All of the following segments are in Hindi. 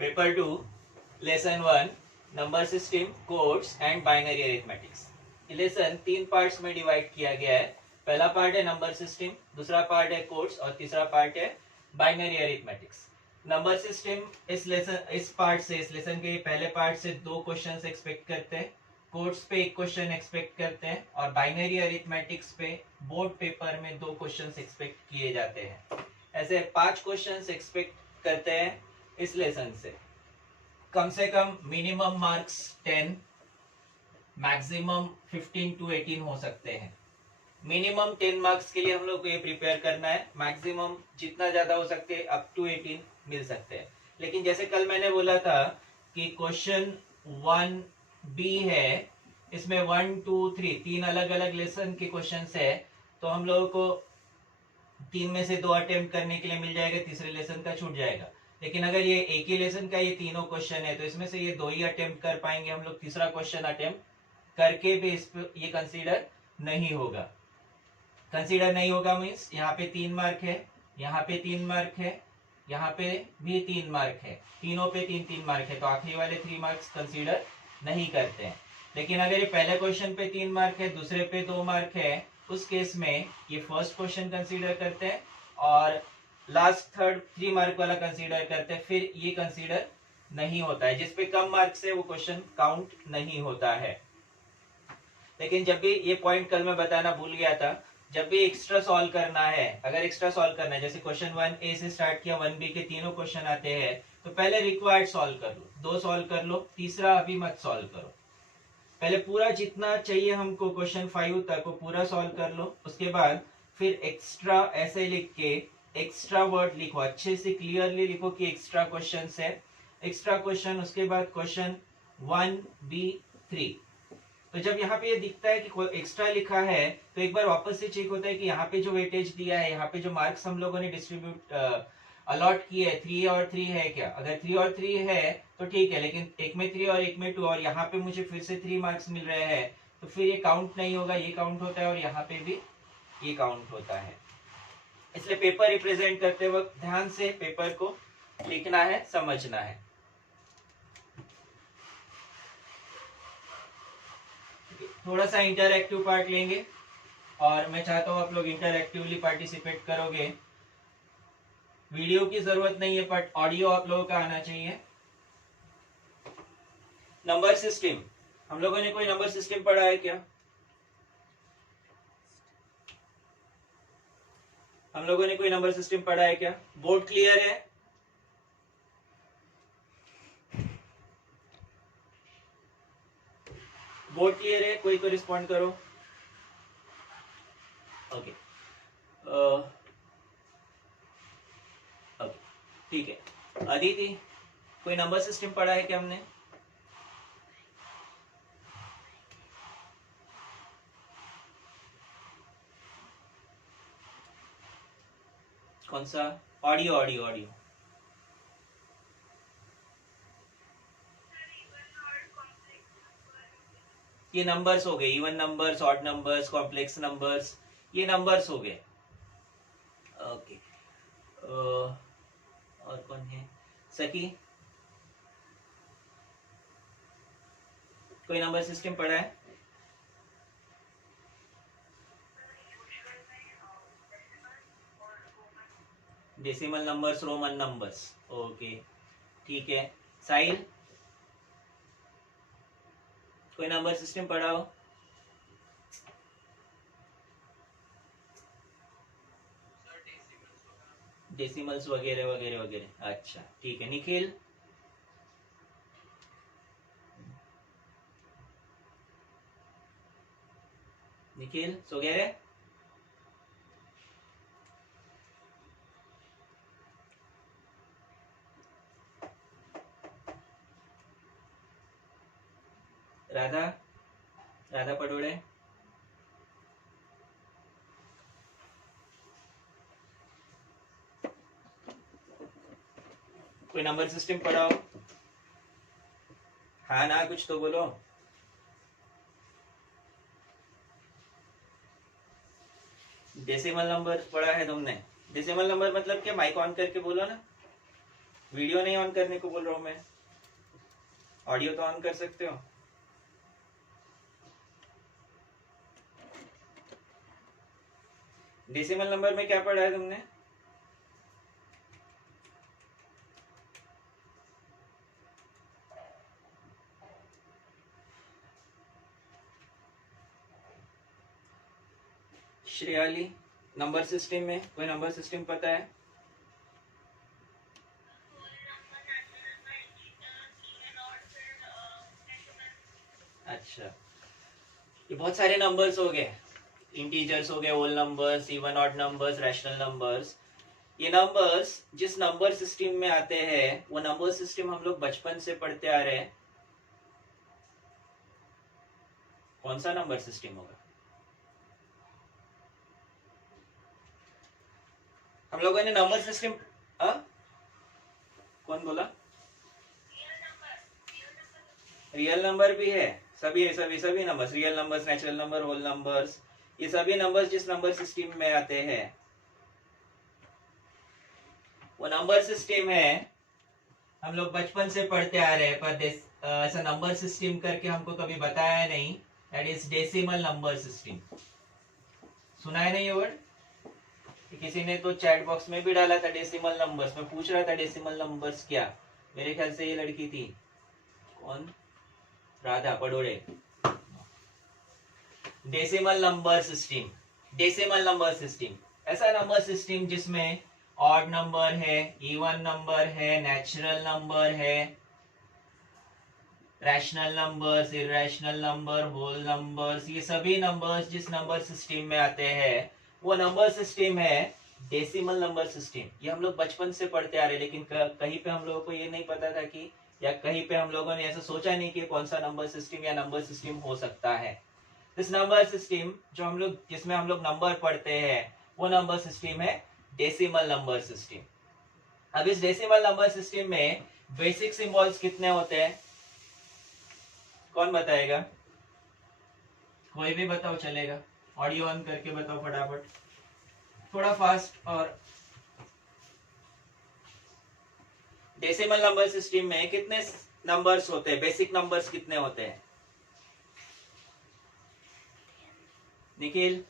Paper 2 lesson 1 number system codes and binary arithmetics. Lesson 3 parts में डिवाइड किया गया है। पहला पार्ट है नंबर सिस्टम, दूसरा पार्ट है कोड्स और तीसरा पार्ट है बाइनरी अरिथमेटिक्स। नंबर सिस्टम इस लेसन के पहले पार्ट से 2 क्वेश्चंस एक्सपेक्ट करते हैं, कोड्स पे 1 क्वेश्चन एक्सपेक्ट करते हैं और बाइनरी अरिथमेटिक्स पे बोर्ड पेपर में 2 क्वेश्चंस एक्सपेक्ट किए जाते हैं। ऐसे 5 क्वेश्चंस एक्सपेक्ट करते हैं इस लेसन से कम मिनिमम मार्क्स 10, मैक्सिमम 15 to 18 हो सकते हैं। मिनिमम 10 मार्क्स के लिए हम लोग को ये प्रिपेयर करना है, मैक्सिमम जितना ज्यादा हो सकते हैं अप टू 18 मिल सकते हैं। लेकिन जैसे कल मैंने बोला था कि क्वेश्चन 1B है, इसमें 1, 2, 3 तीन अलग अलग लेसन के क्वेश्चंस है, तो हम लोगों को 3 में से 2 अटेम्प्ट करने के लिए मिल जाएगा, तीसरे लेसन का छूट जाएगा। लेकिन अगर ये एक ही लेसन का ये तीनों क्वेश्चन है तो इसमें से ये 2 ही अटेम्प्ट कर पाएंगे हम लोग, तीसरा क्वेश्चन अटेम्प्ट करके भी इस पे ये कंसीडर नहीं होगा। कंसीडर नहीं होगा मीन्स यहाँ पे 3 मार्क है, यहाँ पे 3 मार्क है, यहाँ पे भी 3 मार्क है, तीनों पे 3-3 मार्क है, तो आखिरी वाले 3 मार्क्स कंसीडर नहीं करते हैं। लेकिन अगर ये पहले क्वेश्चन पे 3 मार्क है, दूसरे पे 2 मार्क है, उस केस में ये फर्स्ट क्वेश्चन कंसीडर करते हैं और लास्ट थर्ड 3 मार्क वाला कंसीडर करते हैं, फिर ये कंसीडर नहीं होता है। जिसपे कम मार्क्स है वो क्वेश्चन काउंट नहीं होता है। लेकिन जब भी ये पॉइंट कल मैं बताना भूल गया था, जब भी एक्स्ट्रा सॉल्व करना है, अगर एक्स्ट्रा सॉल्व करना है, जैसे क्वेश्चन 1A से स्टार्ट किया 1B के तीनों क्वेश्चन आते हैं, तो पहले रिक्वायर्ड सॉल्व कर लो, 2 सॉल्व कर लो, तीसरा अभी मत सॉल्व करो। पहले पूरा जितना चाहिए हमको क्वेश्चन 5 तक वो पूरा सॉल्व कर लो, उसके बाद फिर एक्स्ट्रा ऐसे लिख के एक्स्ट्रा वर्ड लिखो, अच्छे से क्लियरली लिखो कि एक्स्ट्रा क्वेश्चन है, एक्स्ट्रा क्वेश्चन, उसके बाद क्वेश्चन 1B3। तो जब यहाँ पे ये दिखता है कि एक्स्ट्रा लिखा है तो एक बार वापस से चेक होता है कि यहाँ पे जो वेटेज दिया है, यहाँ पे जो मार्क्स हम लोगों ने डिस्ट्रीब्यूट अलॉट किए है 3 और 3 है क्या? अगर 3 और 3 है तो ठीक है, लेकिन एक में 3 और एक में 2 और यहाँ पे मुझे फिर से 3 मार्क्स मिल रहे हैं, तो फिर ये काउंट नहीं होगा, ये काउंट होता है और यहाँ पे भी ये काउंट होता है। इसलिए पेपर रिप्रेजेंट करते वक्त ध्यान से पेपर को लिखना है, समझना है। थोड़ा सा इंटरएक्टिव पार्ट लेंगे और मैं चाहता हूं आप लोग इंटरएक्टिवली पार्टिसिपेट करोगे। वीडियो की जरूरत नहीं है बट ऑडियो आप लोगों का आना चाहिए। नंबर सिस्टम, हम लोगों ने कोई नंबर सिस्टम पढ़ा है क्या? हम लोगों ने कोई नंबर सिस्टम पढ़ा है क्या? बोर्ड क्लियर है? बोर्ड क्लियर है? कोई तो रिस्पॉन्ड करो। ओके ओके ठीक है। अदिति, कोई नंबर सिस्टम पढ़ा है क्या हमने? कौन सा? Audio audio audio. ये नंबर्स हो गए, even numbers, odd numbers, complex numbers, ये नंबर्स हो गए। ओके और कौन है? सकी, कोई नंबर सिस्टम पढ़ा है? Decimal numbers, Roman numbers, okay ठीक है। साहिल, कोई नंबर सिस्टम पढ़ा हो? डेसिमल्स वगैरह वगैरह वगैरह, अच्छा ठीक है। निखिल, निखिल सो गया रे? राधा, राधा पडोळे, कोई नंबर सिस्टम पढ़ा हो? हाँ ना, कुछ तो बोलो। डेसिमल नंबर पढ़ा है तुमने? डेसिमल नंबर मतलब क्या? माइक ऑन करके बोलो ना। वीडियो नहीं ऑन करने को बोल रहा हूं मैं, ऑडियो तो ऑन कर सकते हो। डेसिमल नंबर में क्या पढ़ा है तुमने? श्रेयाली, नंबर सिस्टम में कोई नंबर सिस्टम पता है? अच्छा, ये बहुत सारे नंबर्स हो गए, इंटीजर्स हो गए, whole numbers, even odd numbers, rational numbers. ये नंबर्स जिस नंबर सिस्टम में आते हैं वो नंबर सिस्टम हम लोग बचपन से पढ़ते आ रहे हैं। कौन सा नंबर सिस्टम होगा? हम लोगों ने नंबर सिस्टम, कौन बोला? रियल नंबर भी है, सभी numbers, real numbers, natural number, whole numbers, ये सभी नंबर्स जिस नंबर सिस्टम में आते हैं वो नंबर सिस्टम है हम लोग बचपन से पढ़ते आ रहे हैं, पर ऐसा नंबर सिस्टम करके हमको कभी बताया नहीं। That is decimal number system. सुना है नहीं ये वर्ड? किसी ने तो चैट बॉक्स में भी डाला था डेसिमल नंबर्स, मैं पूछ रहा था डेसिमल नंबर्स क्या। मेरे ख्याल से ये लड़की थी, कौन, Radha Padode. Decimal number system, decimal number system ऐसा नंबर सिस्टम जिसमें ऑड नंबर है, इवन नंबर है, नेचुरल नंबर है, rational numbers, irrational number, whole numbers, ये सभी नंबर्स जिस नंबर सिस्टम में आते हैं वो नंबर सिस्टम है डेसिमल नंबर सिस्टम। ये हम लोग बचपन से पढ़ते आ रहे हैं, लेकिन कहीं पे हम लोगों को ये नहीं पता था कि, या कहीं पे हम लोगों ने ऐसा सोचा नहीं कि कौन सा नंबर सिस्टम या नंबर सिस्टम हो सकता है। इस नंबर सिस्टम जो हम लोग, जिसमें हम लोग नंबर पढ़ते हैं, वो नंबर सिस्टम है डेसिमल नंबर सिस्टम। अब इस डेसिमल नंबर सिस्टम में बेसिक सिंबल्स कितने होते हैं? कौन बताएगा? कोई भी बताओ चलेगा, ऑडियो ऑन करके बताओ फटाफट, थोड़ा फास्ट। और डेसिमल नंबर सिस्टम में कितने नंबर्स होते हैं? बेसिक नंबर्स कितने होते हैं? निखिल,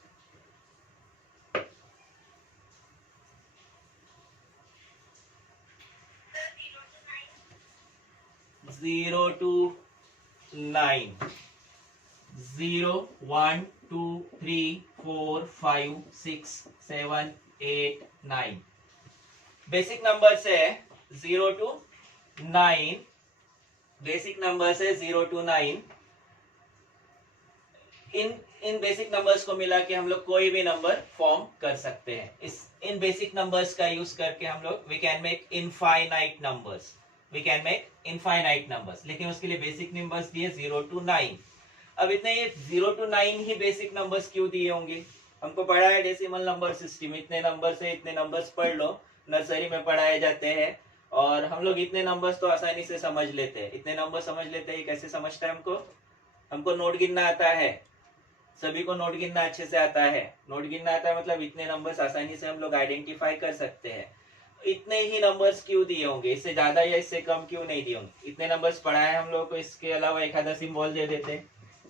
0 to 9, 0, 1, 2, 3, 4, 5, 6, 7, 8, 9 बेसिक नंबर है। 0 to 9 बेसिक नंबर है, 0 to 9। इन बेसिक नंबर्स को मिला के हम लोग कोई भी नंबर फॉर्म कर सकते हैं। इन बेसिक नंबर्स का यूज करके हम लोग we can make infinite numbers, we can make infinite numbers, लेकिन उसके लिए बेसिक नंबर्स दिए 0 to 9। अब इतने ये 0 to 9 ही बेसिक नंबर्स क्यों दिए होंगे? हमको पढ़ा है डेसिमल नंबर सिस्टम, इतने नंबर से इतने नंबर्स पढ़ लो, नर्सरी में पढ़ाए जाते हैं, और हम लोग इतने नंबर्स तो आसानी से समझ लेते हैं। इतने नंबर समझ लेते हैं, कैसे समझता है? हमको नोट गिनना आता है, सभी को नोट गिनना अच्छे से आता है। नोट गिनना आता है मतलब इतने नंबर्स आसानी से हम लोग आइडेंटिफाई कर सकते हैं। इतने ही नंबर्स क्यों दिए होंगे? इससे ज्यादा या इससे कम क्यों नहीं दिए होंगे? इतने नंबर्स पढ़ाए हम लोग को, इसके अलावा एक आधा सिंबल दे देते,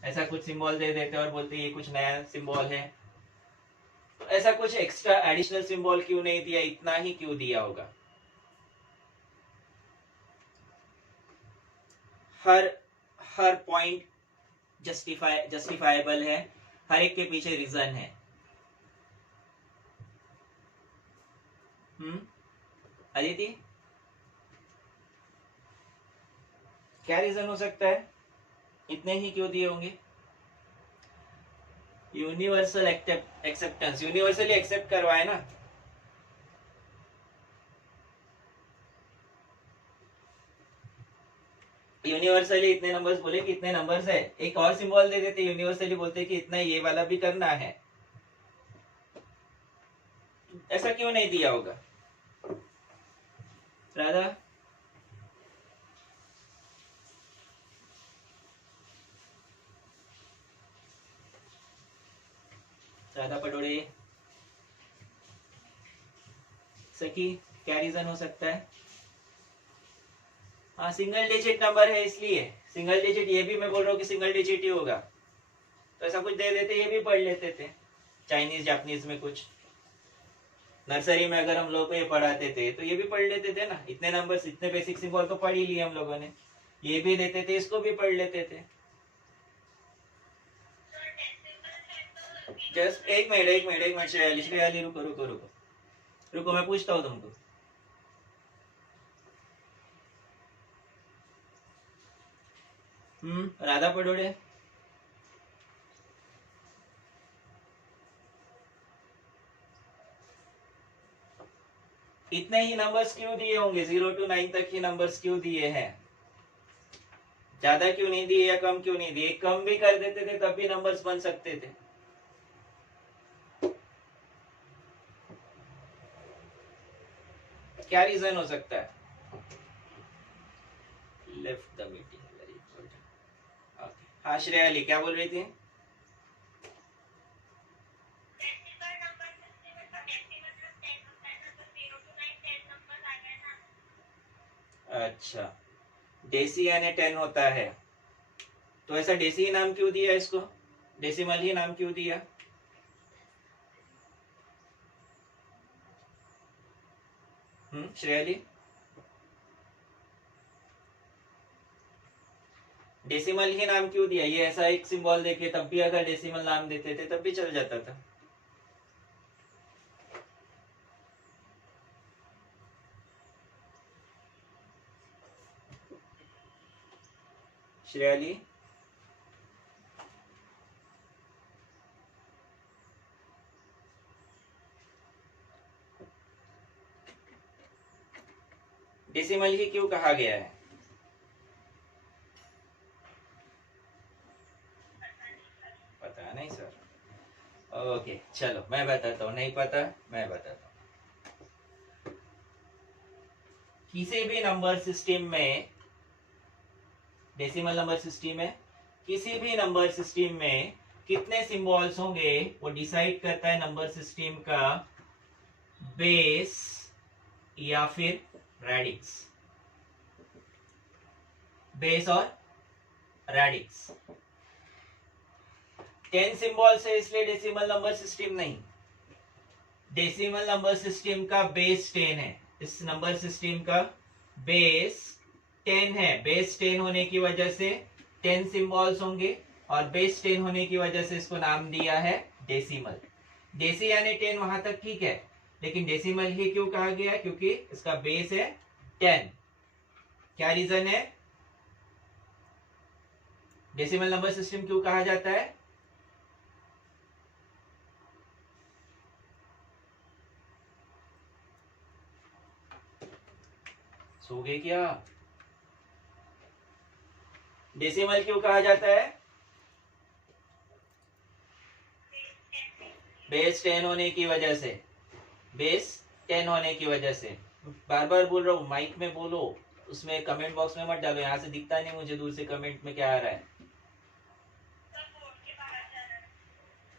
ऐसा कुछ सिंबल दे देते और बोलते ये कुछ नया सिंबल है। तो ऐसा कुछ एक्स्ट्रा एडिशनल सिंबल क्यों नहीं दिया? इतना ही क्यों दिया होगा? हर पॉइंट जस्टिफाइबल है, हर एक के पीछे रीजन है। अदिति, क्या रीजन हो सकता है? इतने ही क्यों दिए होंगे? यूनिवर्सल एक्सेप्टेंस, यूनिवर्सली एक्सेप्ट करवाए ना। यूनिवर्सली इतने नंबर्स बोले कि इतने नंबर्स है, एक और सिंबल दे देते, यूनिवर्सली बोलते कि इतना ये वाला भी करना है। ऐसा क्यों नहीं दिया होगा? राधा, राधा पटोड़े, सखी, क्या रीजन हो सकता है? हाँ सिंगल डिजिट नंबर है इसलिए सिंगल डिजिट, ये भी मैं बोल रहा हूँ कि सिंगल डिजिट ही होगा, तो ऐसा कुछ दे देते, ये भी पढ़ लेते थे चाइनीज जापानीज में कुछ। नर्सरी में अगर हम लोग को ये पढ़ाते थे तो ये भी पढ़ लेते थे ना, इतने नंबर्स इतने बेसिक सिंबल तो पढ़ ही लिए हम लोगों ने, ये भी देते थे, इसको भी पढ़ लेते थे। जस्ट एक मिनट श्रेयाली रुको रुको रुको रुको, मैं पूछता हूँ तुमको। राधा पडोड़े, इतने ही नंबर्स क्यों दिए होंगे, 0 to 9 तक ही नंबर्स क्यों दिए हैं, ज्यादा क्यों नहीं दिए या कम क्यों नहीं दिए? कम भी कर देते थे तब भी नंबर्स बन सकते थे। क्या रीजन हो सकता है? Left the meeting, very good. हाँ श्रेयाली क्या बोल रही थी? अच्छा, डेसी यानी 10 होता है, तो ऐसा डेसी ही नाम क्यों दिया इसको, डेसिमल ही नाम क्यों दिया? श्रेयाली, डेसिमल ही नाम क्यों दिया? ये ऐसा एक सिंबल देखे तब भी अगर डेसिमल नाम देते थे तब भी चल जाता था। श्रेयाली, डेसिमल ही क्यों कहा गया है? पता नहीं सर। ओके चलो मैं बताता हूँ, नहीं पता मैं बताता हूँ। किसी भी नंबर सिस्टम में, डेसिमल नंबर सिस्टम में, किसी भी नंबर सिस्टम में कितने सिंबल्स होंगे वो डिसाइड करता है नंबर सिस्टम का बेस या फिर रेडिक्स। बेस और रेडिक्स 10 सिंबल्स है इसलिए डेसिमल नंबर सिस्टम नहीं, डेसिमल नंबर सिस्टम का बेस 10 है, इस नंबर सिस्टम का बेस 10 है, बेस 10 होने की वजह से 10 सिंबल्स होंगे और बेस 10 होने की वजह से इसको नाम दिया है डेसिमल। डेसी यानी 10 वहां तक ठीक है, लेकिन डेसिमल ही क्यों कहा गया? क्योंकि इसका बेस है 10। क्या रीजन है डेसिमल नंबर सिस्टम क्यों कहा जाता है? सो गए क्या? डेसिमल क्यों कहा जाता है? बेस 10 होने की वजह से, बेस 10 होने की वजह से। बार बार बोल रहा हूँ, माइक में बोलो, उसमें कमेंट बॉक्स में मत डालो, यहाँ से दिखता नहीं मुझे दूर से कमेंट में क्या आ रहा है।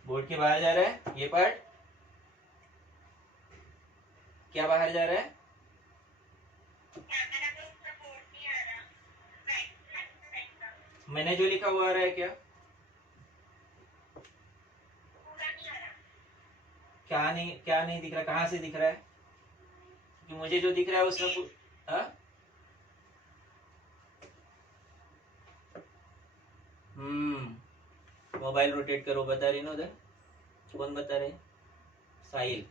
बोर्ड के बाहर जा रहा है ये पार्ट, क्या बाहर जा रहा है? मैंने जो लिखा वो आ रहा है क्या? क्या नहीं दिख रहा? कहाँ से दिख रहा है? कि मुझे जो दिख रहा है उसमें मोबाइल रोटेट करो, बता रही ना उधर, कौन बता रहे? साहिल।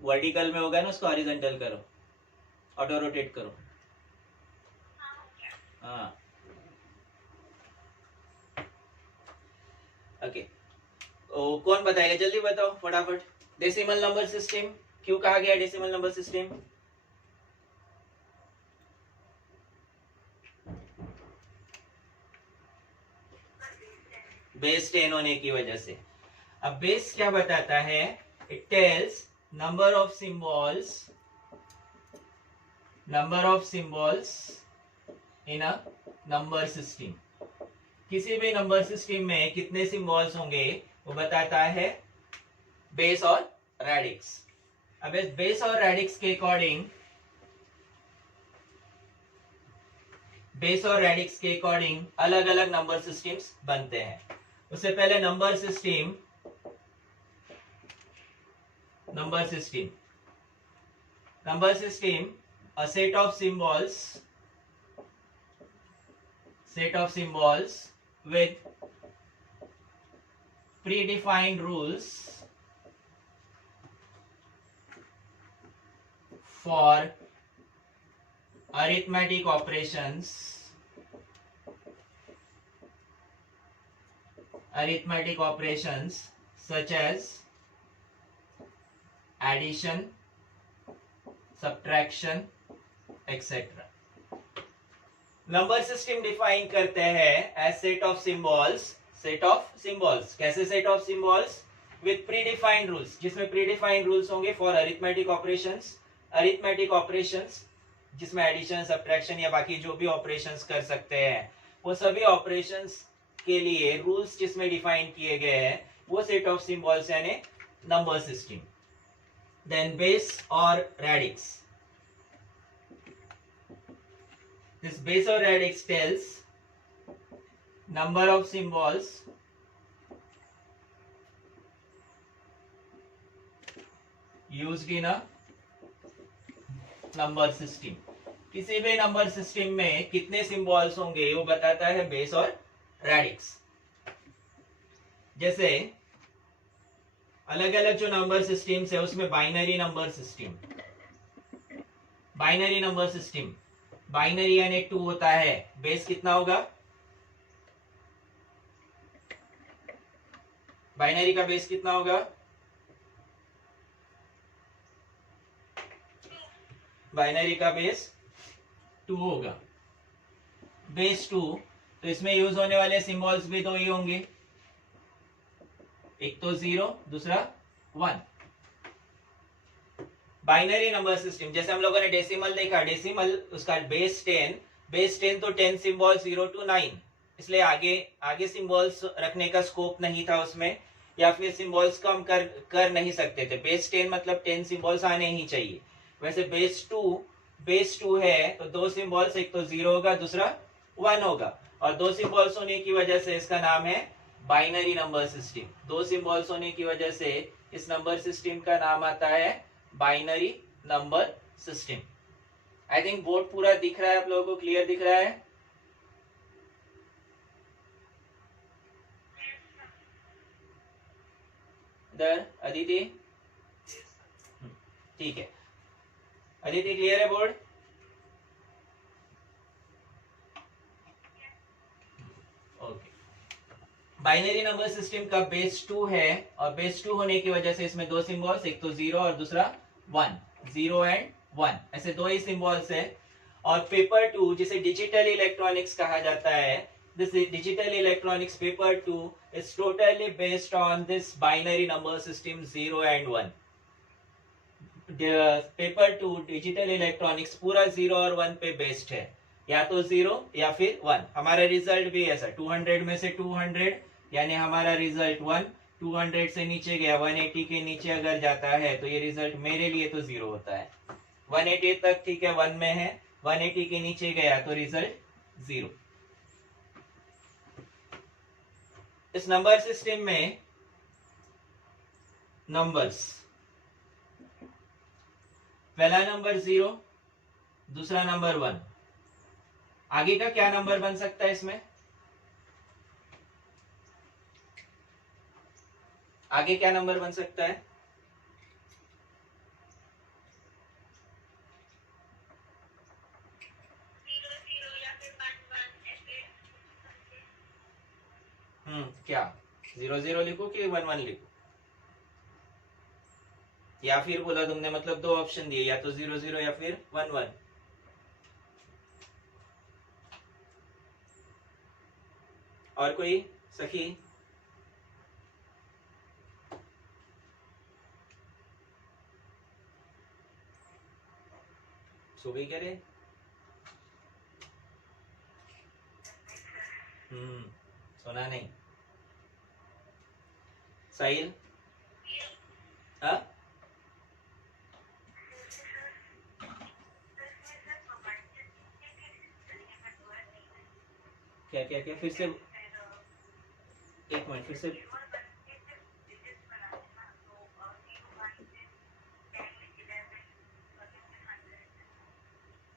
वर्टिकल में होगा ना, उसको हॉरिजॉन्टल करो, ऑटो रोटेट करो। हाँ ओके, कौन बताएगा? जल्दी बताओ फटाफट। डेसिमल नंबर सिस्टम क्यों कहा गया डेसिमल नंबर सिस्टम? बेस 10 होने की वजह से। अब बेस क्या बताता है? It tells number of symbols in a number system. किसी भी नंबर सिस्टम में कितने सिंबल्स होंगे वो बताता है बेस और रेडिक्स। अब इस बेस और रेडिक्स के अकॉर्डिंग बेस और रेडिक्स के अकॉर्डिंग अलग अलग नंबर सिस्टम्स बनते हैं। उससे पहले number system a set of symbols with predefined rules for arithmetic operations such as addition, subtraction, etc. Number system define करते हैं एज सेट ऑफ सिंबल्स कैसे set of symbols with predefined rules, जिसमें प्रीडिफाइंड रूल्स होंगे फॉर अरिथमेटिक ऑपरेशंस जिसमें एडिशन, सब्ट्रैक्शन या बाकी जो भी ऑपरेशंस कर सकते हैं वो सभी ऑपरेशंस के लिए रूल्स जिसमें डिफाइन किए गए हैं वो सेट ऑफ सिंबल्स यानी नंबर सिस्टम। देन बेस और radix, this base or radix tells number of symbols used in a number system। किसी भी नंबर सिस्टम में कितने सिंबल्स होंगे वो बताता है बेस और रेडिक्स। जैसे अलग अलग जो नंबर सिस्टम्स है उसमें बाइनरी नंबर सिस्टम बाइनरी यानी 2 होता है, बेस कितना होगा? बाइनरी का बेस कितना होगा? बाइनरी का बेस 2 होगा। बेस 2 तो इसमें यूज होने वाले सिंबल्स भी तो ही होंगे, एक तो 0, दूसरा 1। बाइनरी नंबर सिस्टम जैसे हम लोगों ने डेसिमल देखा, डेसिमल उसका बेस 10 तो 10 सिंबल 0 to 9, इसलिए आगे सिंबल्स रखने का स्कोप नहीं था उसमें, या फिर सिंबल्स कम कर नहीं सकते थे। बेस 10 मतलब 10 सिंबल्स आने ही चाहिए। वैसे बेस 2 है तो 2 सिंबल्स, एक तो 0 होगा, दूसरा 1 होगा, और 2 सिंबल्स होने की वजह से इसका नाम है बाइनरी नंबर सिस्टम। 2 सिंबल्स होने की वजह से इस नंबर सिस्टम का नाम आता है binary number system. I think board पूरा दिख रहा है, आप लोगों को क्लियर दिख रहा है? इधर अदिति, ठीक है, अदिति क्लियर है board? Okay. Binary number system का बेस 2 है, और बेस 2 होने की वजह से इसमें 2 सिंबल्स, एक तो 0 और दूसरा 1, 0 एंड 1, ऐसे 2 ही सिंबल्स है। और पेपर 2 जिसे डिजिटल इलेक्ट्रॉनिक्स कहा जाता है, this digital electronics paper 2 is totally based on this binary number system 0 and 1। Paper 2 digital electronics पूरा 0 और 1 पे बेस्ड है, या तो 0 या फिर 1। हमारा रिजल्ट भी ऐसा 200 में से 200 यानी हमारा रिजल्ट 1, 200 से नीचे गया, 180 के नीचे अगर जाता है तो ये रिजल्ट मेरे लिए तो 0 होता है। 180 तक ठीक है, 1 में है, 180 के नीचे गया तो रिजल्ट 0। इस नंबर सिस्टम में नंबर्स, पहला नंबर 0, दूसरा नंबर 1, आगे का क्या नंबर बन सकता है इसमें? आगे क्या नंबर बन सकता है? क्या 0 लिखो कि 1 लिखो? या फिर बोला तुमने, मतलब 2 ऑप्शन दिए, या तो 0 या फिर 1 और कोई सखी? सो गई क्या रे? सोना नहीं। साहिल? हाँ, क्या क्या क्या, फिर से एक मिनट, फिर से।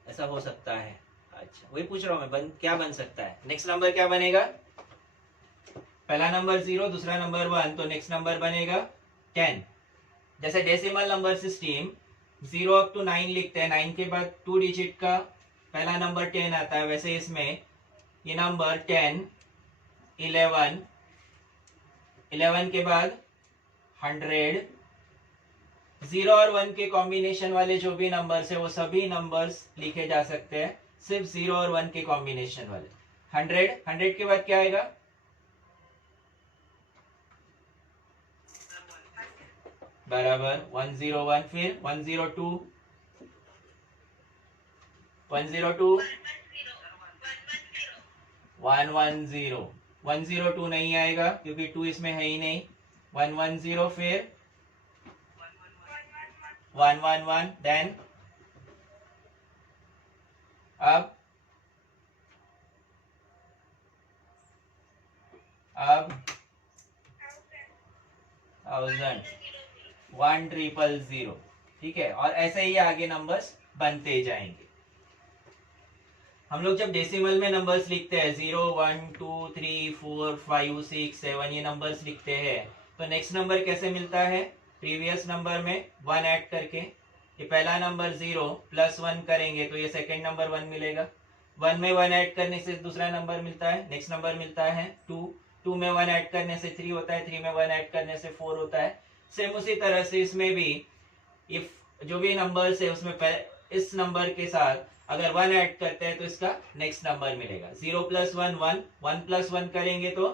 ऐसा हो सकता है, अच्छा वही पूछ रहा हूँ मैं, क्या बन सकता है? नेक्स्ट नंबर क्या बनेगा? पहला नंबर 0, दूसरा नंबर 1, तो नेक्स्ट नंबर बनेगा 10। जैसे decimal number system 0 up to 9 लिखते हैं, 9 के बाद 2 डिजिट का पहला नंबर 10 आता है, वैसे इसमें ये नंबर 10, 11, 11 के बाद 100, 0 और 1 के कॉम्बिनेशन वाले जो भी नंबर्स है वो सभी नंबर्स लिखे जा सकते हैं, सिर्फ 0 और 1 के कॉम्बिनेशन वाले। 100, 100 के बाद क्या आएगा? बराबर 101, फिर 102, 102, 110, 102 नहीं आएगा क्योंकि 2 इसमें है ही नहीं। 110, फिर 111, देन अब 1000, 1000, ठीक है। और ऐसे ही आगे नंबर्स बनते जाएंगे। हम लोग जब डेसिमल में नंबर्स लिखते हैं 0, 1, 2, 3, 4, 5, 6, 7 ये नंबर्स लिखते हैं, तो नेक्स्ट नंबर कैसे मिलता है? प्रीवियस नंबर में 1 ऐड करके। ये पहला नंबर 0 प्लस 1 करेंगे तो ये सेकंड नंबर 1 मिलेगा। 1 में 1 ऐड करने से दूसरा नंबर मिलता है, नेक्स्ट नंबर मिलता है 2, 2 में 1 ऐड करने से 3 होता है, 3 में 1 ऐड करने से 4 होता है। सेम उसी तरह से इसमें भी इफ जो भी नंबर्स है उसमें इस नंबर के साथ अगर 1 ऐड करते हैं तो इसका नेक्स्ट नंबर मिलेगा। 0 प्लस 1 1, 1 प्लस 1 करेंगे तो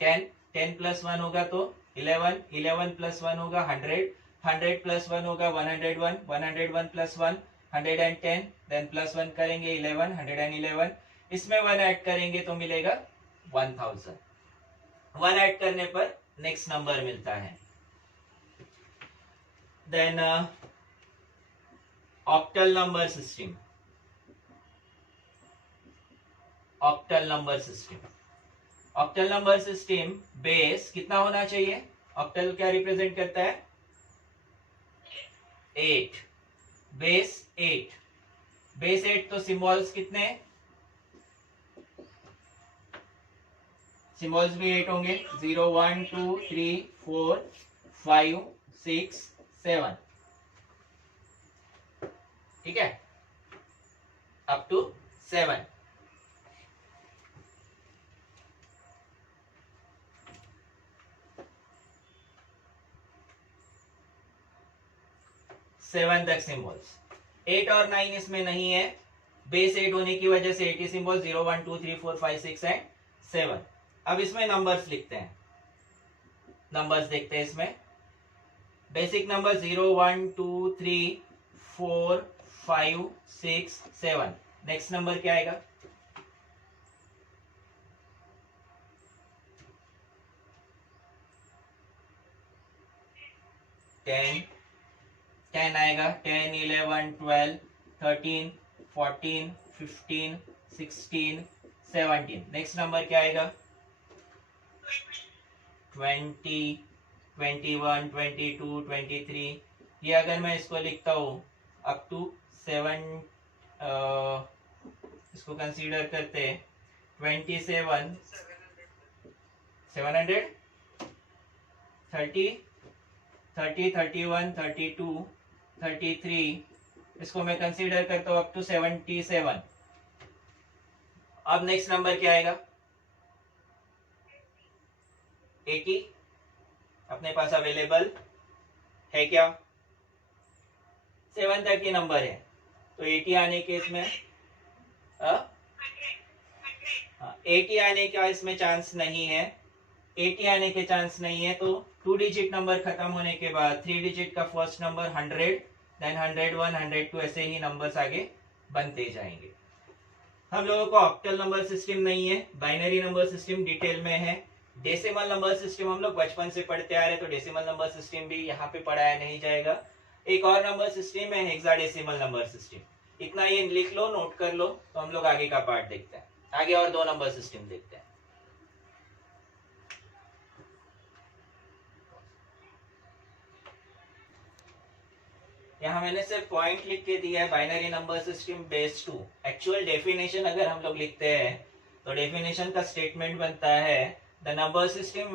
10, 10 प्लस 1 होगा तो 11, 11 प्लस 1 होगा 100, 100 प्लस 1 होगा 101, 101 प्लस 1 110, देन प्लस 1 करेंगे 11, 111, इसमें 1 ऐड करेंगे तो मिलेगा 1000। 1 ऐड करने पर नेक्स्ट नंबर मिलता है। Then octal number system, octal number system, octal number system base कितना होना चाहिए? ऑक्टल क्या रिप्रेजेंट करता है? 8, बेस 8, बेस 8 तो सिंबल्स कितने? सिंबल्स भी 8 होंगे, 0, 1, 2, 3, 4, 5, 6, 7, ठीक है, अप टू 7। सेवन तक सिंबल्स, 8 और 9 इसमें नहीं है, बेस 8 होने की वजह से 80 सिंबल, 0, 1, 2, 3, 4, 5, 6 एंड 7। अब इसमें नंबर्स लिखते हैं, नंबर्स देखते हैं इसमें। Basic number 0, 1, 2, 3, 4, 5, 6, 7। नेक्स्ट नंबर क्या आएगा? 10, 10 आएगा, 10, 11, 12, 13, 14, 15, 16, 17। नेक्स्ट नंबर क्या आएगा? 20, 21, 22, 23। ये अगर मैं इसको लिखता हूँ अप टू 7, इसको कंसीडर करते 27, 700, 30, 30, 31, 32, 33, इसको मैं कंसीडर करता हूँ अप टू 77। अब नेक्स्ट नंबर क्या आएगा? 80 अपने पास अवेलेबल है क्या? 7 तक के नंबर है तो 80 आने के इसमें 80 आने का इसमें चांस नहीं है, 80 आने के चांस नहीं है। तो 2 डिजिट नंबर खत्म होने के बाद 3 डिजिट का फर्स्ट नंबर 100, देन 101, 102 ऐसे ही नंबर्स आगे बनते जाएंगे। हम लोगों को ऑक्टल नंबर सिस्टम नहीं है, बाइनरी नंबर सिस्टम डिटेल में है। डेसिमल नंबर सिस्टम हम लोग बचपन से पढ़ते आ रहे, तो डेसिमल नंबर सिस्टम भी यहाँ पे पढ़ाया नहीं जाएगा। एक और नंबर सिस्टम है हेक्साडेसिमल नंबर सिस्टम, इतना ये लिख लो, नोट कर लो, तो हम लोग आगे का पार्ट देखते हैं। आगे और 2 नंबर सिस्टम देखते हैं। यहाँ मैंने सिर्फ पॉइंट लिख के दिया है, binary number system base 2। Actual definition अगर हम लोग लिखते हैं तो डेफिनेशन का स्टेटमेंट बनता है the number system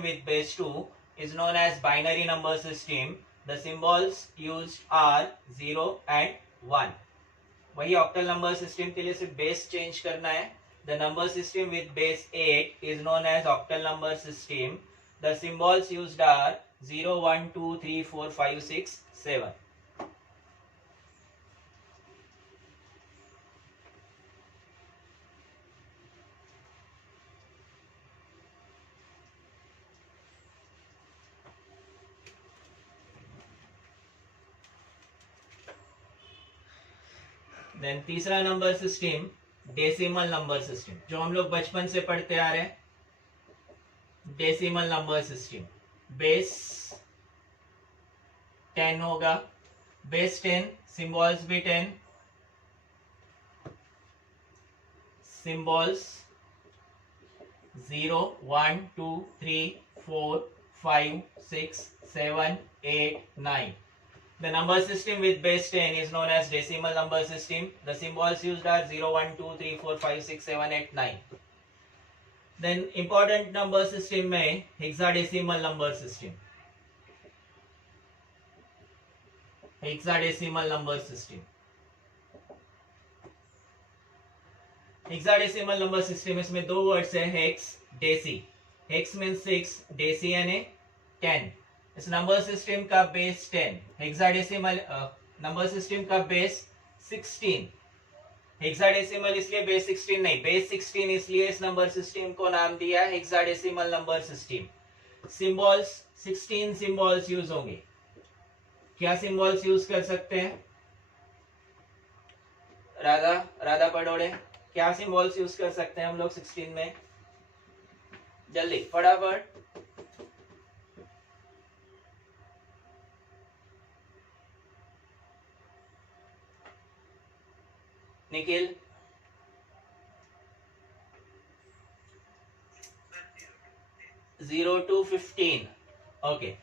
with base 2 is known as binary number system. The symbols used are 0 and 1. वही ऑक्टल नंबर सिस्टम के लिए सिर्फ बेस चेंज करना है। The number system with base 8 is known as octal number system. The symbols used are 0, 1, 2, 3, 4, 5, 6, 7. Then तीसरा number system decimal number system, जो हम लोग बचपन से पढ़ते आ रहे हैं। डेसिमल नंबर सिस्टम बेस 10 होगा, बेस 10, सिंबल्स भी 10, symbols 0, 1, 2, 3, 4, 5, 6, 7, 8, 9. The number system with base 10 is known as decimal number system. The symbols used are 0, 1, 2, 3, 4, 5, 6, 7, 8, 9. Then important number system में hexadecimal number system. Hexadecimal number system. Hexadecimal number system इसमें दो वर्ड्स है, hex, deci. Hex means 6, deci यानी 10. इस नंबर सिस्टम का बेस 10, हेक्साडेसिमल नंबर सिस्टम का बेस 16। हेक्साडेसिमल इसलिए बेस 16 नहीं, बेस 16 इसलिए इस नंबर सिस्टम को नाम दिया hexadecimal number system. Symbols 16 symbols use होंगे। क्या सिंबल्स यूज कर सकते हैं? राधा पडोड़े, क्या सिंबल्स यूज कर सकते हैं हम लोग 16 में? जल्दी फटाफट। Nikhil, zero to 15। Okay,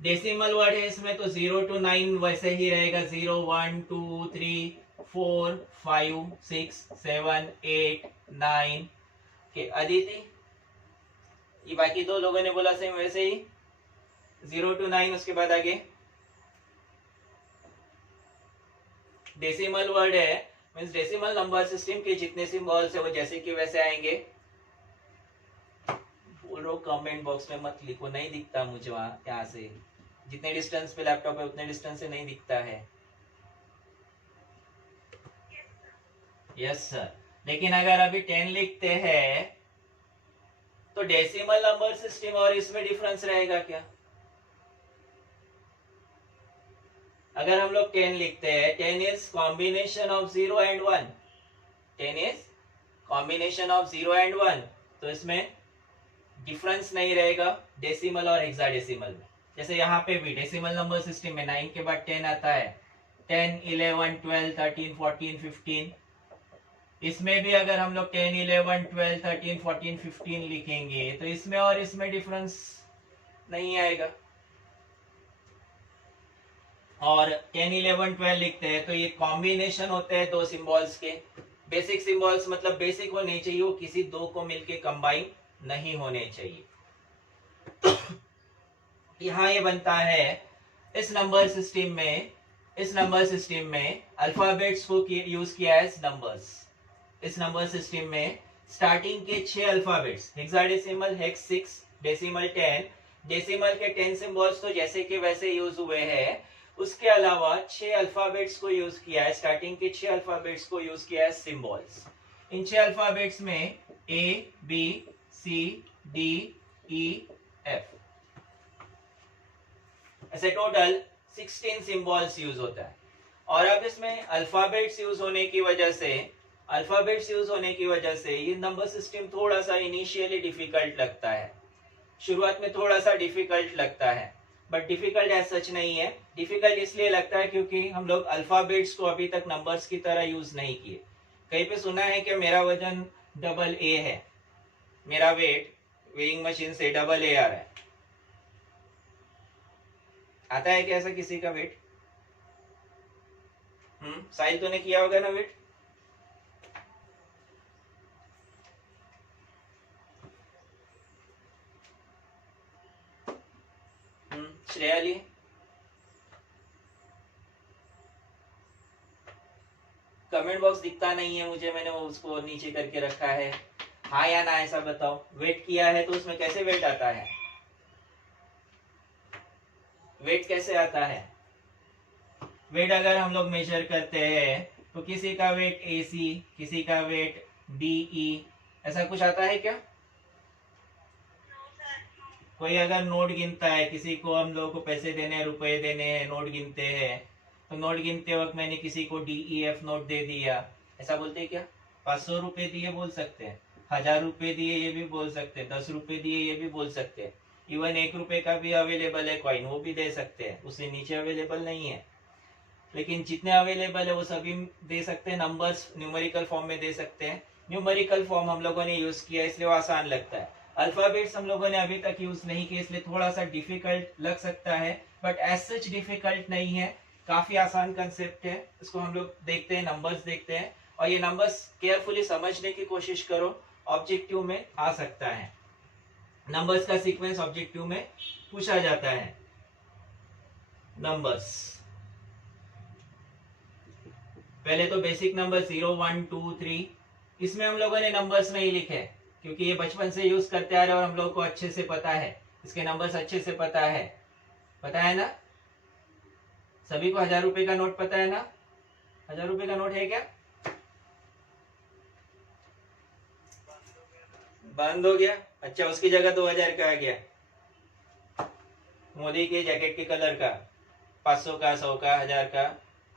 decimal word है इसमें तो 0 to 9 वैसे ही रहेगा, 0, 1, 2, 3, 4, 5, 6, 7, 8, 9। ओके अदिति, ये बाकी दो लोगों ने बोला सेम वैसे ही 0 to 9, उसके बाद आगे डेसिमल वर्ड है, मींस डेसिमल नंबर सिस्टम के जितने सिंबल्स है वो जैसे कि वैसे आएंगे। बोल रहा हूँ कमेंट बॉक्स में मत लिखो, नहीं दिखता मुझे वहां, यहाँ से जितने डिस्टेंस पे लैपटॉप है उतने डिस्टेंस से नहीं दिखता है। यस सर, लेकिन अगर अभी 10 लिखते हैं तो डेसिमल नंबर सिस्टम और इसमें डिफरेंस रहेगा क्या? अगर हम लोग 10 लिखते हैं, 10 is combination of 0 and 1, 10 is combination of 0 and 1, तो इसमें डिफरेंस नहीं रहेगा डेसिमल और हेक्साडेसिमल में। जैसे यहाँ पे भी डेसिमल नंबर सिस्टम में 9 के बाद 10 आता है, 10, 11, 12, 13, 14, 15। इसमें भी अगर हम लोग 10, 11, 12, 13, 14, 15 लिखेंगे तो इसमें और इसमें डिफरेंस नहीं आएगा। और 10, 11, 12 लिखते हैं तो ये कॉम्बिनेशन होते हैं दो सिंबल्स के। बेसिक सिंबल्स मतलब बेसिक होने चाहिए, वो किसी दो को मिलके कंबाइन नहीं होने चाहिए। यहाँ ये बनता है इस नंबर सिस्टम में अल्फाबेट्स को यूज किया है नंबर्स। इस नंबर सिस्टम में स्टार्टिंग के 6 alphabets, hexadecimal hex 6, decimal 10, decimal के 10 सिंबल्स तो जैसे कि वैसे यूज हुए हैं। उसके अलावा 6 अल्फाबेट्स को यूज किया है, स्टार्टिंग के 6 अल्फाबेट्स को यूज किया है सिंबल्स। इन 6 अल्फाबेट्स में A, B, C, D, E, F, ऐसे टोटल 16 सिंबल्स यूज होता है। और अब इसमें अल्फाबेट्स यूज होने की वजह से ये नंबर सिस्टम थोड़ा सा इनिशियली डिफिकल्ट लगता है, शुरुआत में थोड़ा सा डिफिकल्ट लगता है, बट डिफिकल्ट एज सच नहीं है। डिफिकल्ट इसलिए लगता है क्योंकि हम लोग अल्फाबेट्स को अभी तक नंबर्स की तरह यूज नहीं किए। कहीं पे सुना है कि मेरा वजन डबल ए है, मेरा वेट वेइंग मशीन से डबल ए आ रहा है? आता है क्या ऐसा किसी का वेट? साहिल तूने किया होगा ना वेट? श्रेया ली? कमेंट बॉक्स दिखता नहीं है मुझे, मैंने वो उसको नीचे करके रखा है। हाँ या ना ऐसा बताओ। वेट किया है तो उसमें कैसे वेट आता है? वेट कैसे आता है? वेट अगर हम लोग मेजर करते हैं तो किसी का वेट AC, किसी का वेट DE, ऐसा कुछ आता है क्या? कोई अगर नोट गिनता है, किसी को हम लोगों को पैसे देने हैं, रुपए देने हैं, नोट गिनते हैं, तो नोट गिनते वक्त मैंने किसी को DEF नोट दे दिया, ऐसा बोलते हैं क्या? 500 रुपए दिए बोल सकते हैं, 1000 रुपए दिए ये भी बोल सकते हैं, 10 रुपए दिए ये भी बोल सकते हैं, इवन 1 रुपए का भी अवेलेबल है कॉइन, वो भी दे सकते हैं, उससे नीचे अवेलेबल नहीं है। लेकिन जितने अवेलेबल है वो सभी दे सकते हैं, नंबर्स न्यूमेरिकल फॉर्म में दे सकते हैं। न्यूमेरिकल फॉर्म हम लोगों ने यूज किया इसलिए वो आसान लगता है। अल्फाबेट्स हम लोगों ने अभी तक यूज नहीं किए इसलिए थोड़ा सा डिफिकल्ट लग सकता है, बट एज सच डिफिकल्ट नहीं है, काफी आसान कंसेप्ट है। इसको हम लोग देखते हैं, नंबर्स देखते हैं, और ये नंबर्स केयरफुली समझने की कोशिश करो, ऑब्जेक्टिव में आ सकता है। नंबर्स का सीक्वेंस ऑब्जेक्टिव में पूछा जाता है। नंबर्स पहले तो बेसिक नंबर 0 1 2 3, इसमें हम लोगों ने नंबर्स नहीं लिखे क्योंकि ये बचपन से यूज करते आ रहे और हम लोगों को अच्छे से पता है, इसके नंबर्स अच्छे से पता है ना? सभी को 1000 रुपए का नोट पता है ना? 1000 रुपए का नोट है क्या? बंद हो गया? अच्छा, उसकी जगह 2000 का आ गया, मोदी के जैकेट के कलर का, 500 का, 100 का,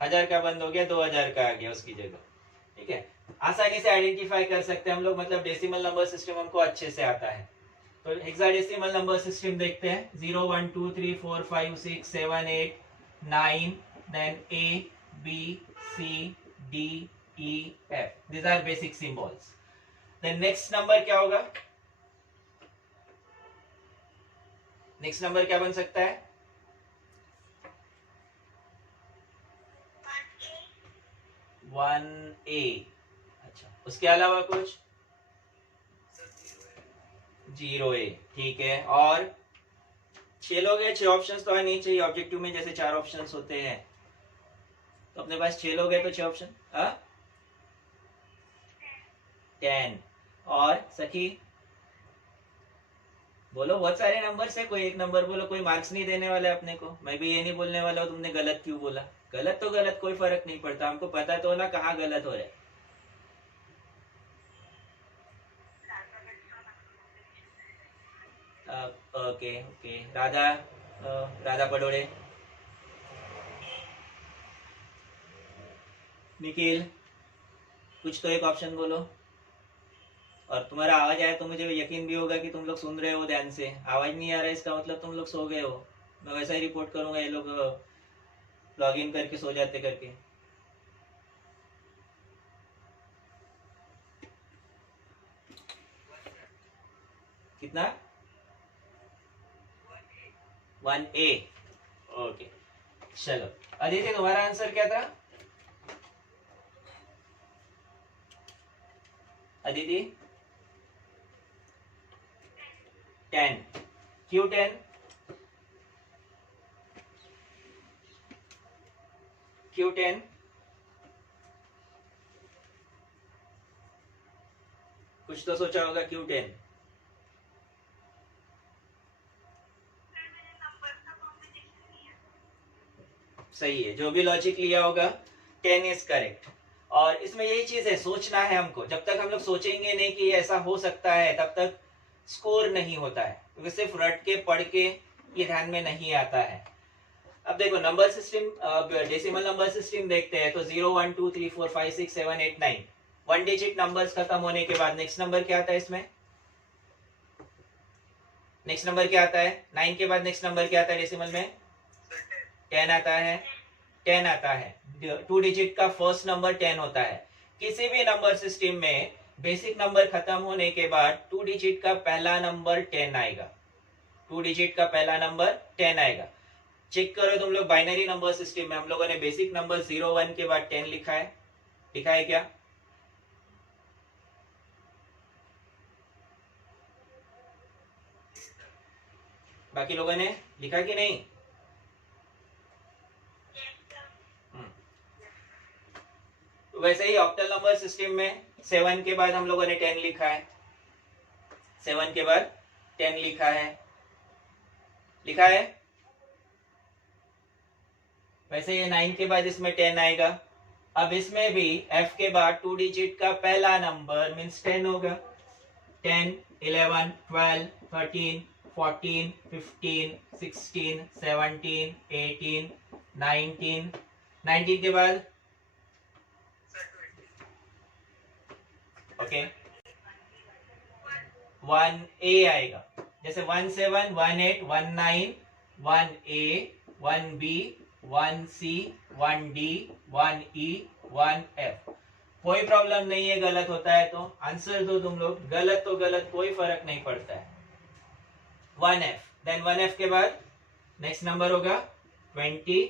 1000 का बंद हो गया, 2000 का आ गया उसकी जगह। ठीक है, आसानी से आइडेंटिफाई कर सकते हैं हम लोग, मतलब डेसिमल नंबर सिस्टम हमको अच्छे से आता है। तो हेक्साडेसिमल नंबर सिस्टम देखते हैं, 0 1 2 3 4 5 6 7 8 9, then A B C D E F, these are basic symbols. Then next number क्या होगा? नेक्स्ट नंबर क्या बन सकता है? 1A। अच्छा, उसके अलावा कुछ? 0A, ठीक है। और 6 लोग हैं, 6 ऑप्शंस तो नहीं चाहिए ऑब्जेक्टिव में, जैसे 4 ऑप्शंस होते हैं, तो अपने पास 6 लोग हैं तो 6 ऑप्शन, 10। और सखी बोलो, बहुत सारे नंबर्स है, कोई एक नंबर बोलो, कोई मार्क्स नहीं देने वाला है अपने को। मैं भी ये नहीं बोलने वाला हूँ तुमने गलत क्यों बोला, गलत तो गलत, कोई फर्क नहीं पड़ता, हमको पता तो ना कहाँ गलत हो रहा है। ओके ओके, राधा पडोळे, निखिल, कुछ तो एक ऑप्शन बोलो। और तुम्हारा आवाज आया तो मुझे यकीन भी होगा कि तुम लोग सुन रहे हो ध्यान से, आवाज नहीं आ रहा है इसका मतलब तुम लोग सो गए हो। मैं वैसा ही रिपोर्ट करूंगा, ये लोग लॉग इन करके सो जाते करके। कितना? 1A, okay. चलो अदिति, तुम्हारा आंसर क्या था? अदिति 10, क्यों 10? क्यों 10? कुछ तो सोचा होगा, क्यों 10? सही है, जो भी लॉजिक लिया होगा 10 इज करेक्ट। और इसमें यही चीज है, सोचना है हमको, जब तक हम लोग सोचेंगे नहीं कि ऐसा हो सकता है तब तक स्कोर नहीं होता है, क्योंकि सिर्फ रट के पढ़ के ये ध्यान में नहीं आता है। अब देखो number system, decimal number system देखते हैं, तो 0 1 2 3 4 5 6 7 8 9, 1 डिजिट नंबर्स खत्म होने के बाद नेक्स्ट नंबर क्या आता है इसमें? नेक्स्ट नंबर क्या आता है? 9 के बाद नेक्स्ट नंबर क्या आता है डेसिमल में? 10 आता है। 10 आता है, 2 डिजिट का फर्स्ट नंबर 10 होता है। किसी भी नंबर सिस्टम में बेसिक नंबर खत्म होने के बाद 2 डिजिट का पहला नंबर 10 आएगा। 2 डिजिट का पहला नंबर 10 आएगा। चेक करो तुम लोग, बाइनरी नंबर सिस्टम में हम लोगों ने बेसिक नंबर 0 1 के बाद 10 लिखा है क्या? बाकी लोगों ने लिखा कि नहीं? वैसे ही ऑक्टल नंबर सिस्टम में 7 के बाद हम लोगों ने 10 लिखा है। 7 के बाद 10 लिखा है। वैसे ये 9 के बाद इसमें 10 आएगा। अब इसमें भी F के बाद 2 डिजिट का पहला नंबर मीन्स 10 होगा। 10 11 12 13 14 15 16 17 18 19 के बाद ओके 1A आएगा। जैसे 17 18 19 1A 1B 1C 1D 1E 1F। कोई प्रॉब्लम नहीं है गलत होता है तो आंसर दो तुम लोग, गलत तो गलत, कोई फर्क नहीं पड़ता है। 1F, देन 1F के बाद नेक्स्ट नंबर होगा 20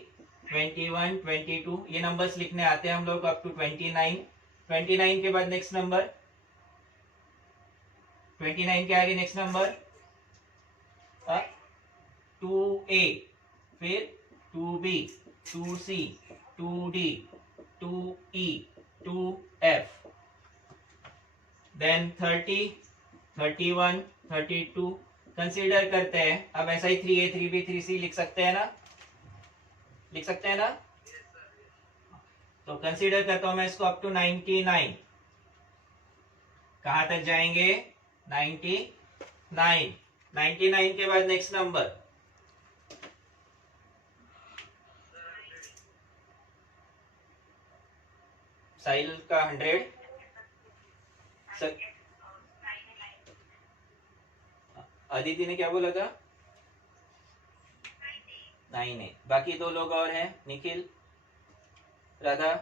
21 22। ये नंबर्स लिखने आते हैं हम लोग अप टू 29। 29 के बाद नेक्स्ट नंबर 29 के आगे नेक्स्ट नंबर 2A, फिर 2B 2C 2D 2E 2F, then 30 31 32। Consider करते हैं अब ऐसा ही 3A 3B 3C लिख सकते हैं ना? तो कंसीडर करता हूं मैं इसको अप टू 99। कहां तक जाएंगे? 99। 99 के बाद नेक्स्ट नंबर साहिल का 100। अदिति ने क्या बोला था? 9। बाकी दो लोग और हैं, निखिल, राधा।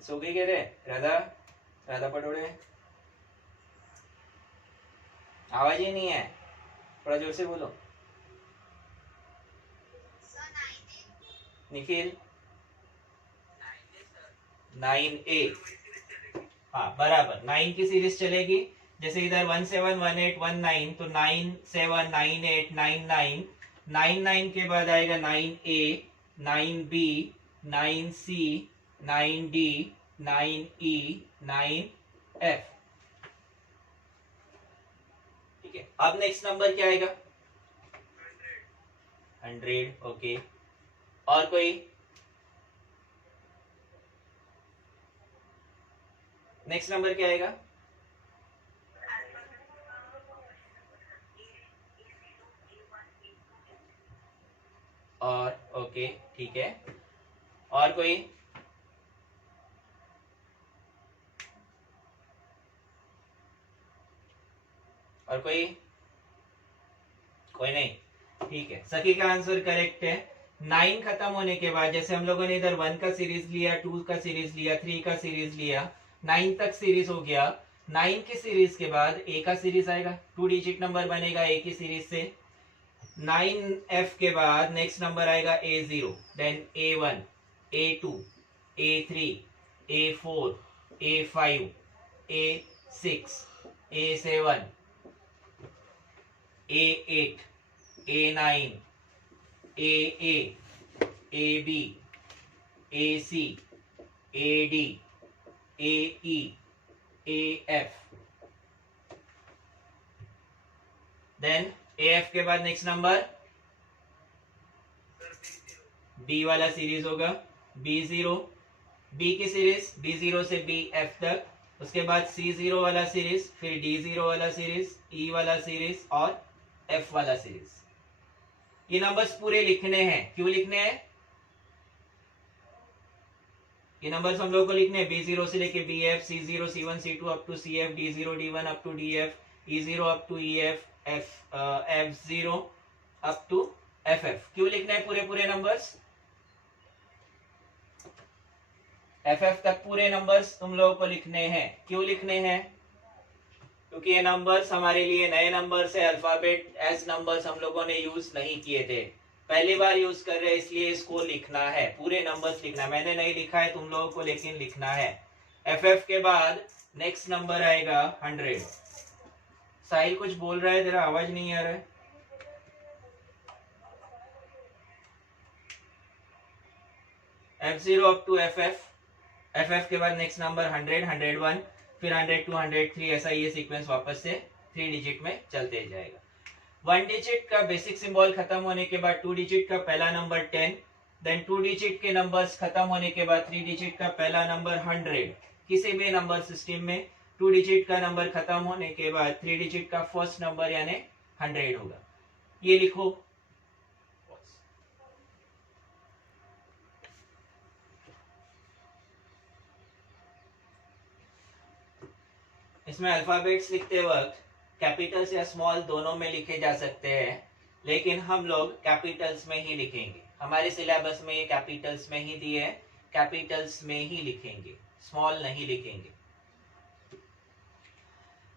सो गई कह रहे? राधा पटोड़े, आवाज ही नहीं है, थोड़ा जोर से बोलो। निखिल 9A। हाँ बराबर, 9 की सीरीज चलेगी। जैसे इधर 17 18 19 तो 9 7 9 8 9 9। 9 के बाद आएगा 9A 9B 9C 9D 9E 9F। ठीक है, अब नेक्स्ट नंबर क्या आएगा? 100। ओके, और कोई? नेक्स्ट नंबर क्या आएगा? और ओके ठीक है, और कोई? और कोई नहीं? ठीक है, सखी का आंसर करेक्ट है। 9 खत्म होने के बाद जैसे हम लोगों ने इधर 1 का सीरीज लिया, 2 का सीरीज लिया, 3 का सीरीज लिया, 9 तक सीरीज हो गया। 9 की सीरीज के बाद ए का सीरीज आएगा, 2 डिजिट नंबर बनेगा ए की सीरीज से। 9F के बाद नेक्स्ट नंबर आएगा A0, then A1 A2 A3 A4 A5 A6 A7 A8 A9 AA AB AC AD AE AF, then AF के बाद नेक्स्ट नंबर B वाला सीरीज होगा, B0 B की सीरीज B0 से BF तक, उसके बाद C0 वाला सीरीज, फिर D0 वाला सीरीज, E वाला सीरीज और F वाला सीरीज। ये नंबर्स पूरे लिखने हैं। क्यों लिखने हैं? ये नंबर्स हम लोग को लिखने हैं B0 से लेके BF, C0 C1 C2 up to CF, D0 D1 up to DF, E0 up to EF, F0 up to FF क्यों लिखना है पूरे पूरे नंबर्स? FF तक पूरे नंबर्स तुम लोगों को लिखने हैं। क्यों लिखने हैं? क्योंकि ये नंबर्स हमारे लिए नए नंबर्स है। अल्फाबेट एज नंबर्स हम लोगों ने यूज नहीं किए थे, पहली बार यूज कर रहे हैं, इसलिए इसको लिखना है, पूरे नंबर्स लिखना है। मैंने नहीं लिखा है तुम लोगों को, लेकिन लिखना है। FF के बाद नेक्स्ट नंबर आएगा 100। साहिल कुछ बोल रहा है, तेरा आवाज नहीं आ रहा है। F0 अप टू FF के बाद नेक्स्ट नंबर 100, 101, फिर 102, 103, ऐसा ये सीक्वेंस वापस से 3 डिजिट में चलते जाएगा। 1 डिजिट का बेसिक सिंबल खत्म होने के बाद 2 डिजिट का पहला नंबर 10, देन 2 डिजिट के नंबर्स खत्म होने के बाद 3 डिजिट का पहला नंबर 100। किसी भी नंबर सिस्टम में 2 डिजिट का नंबर खत्म होने के बाद 3 डिजिट का फर्स्ट नंबर यानी 100 होगा। ये लिखो। इसमें अल्फाबेट्स लिखते वक्त कैपिटल्स या स्मॉल दोनों में लिखे जा सकते हैं, लेकिन हम लोग कैपिटल्स में ही लिखेंगे। हमारे सिलेबस में ये कैपिटल्स में ही दिए हैं, कैपिटल्स में ही लिखेंगे, स्मॉल नहीं लिखेंगे।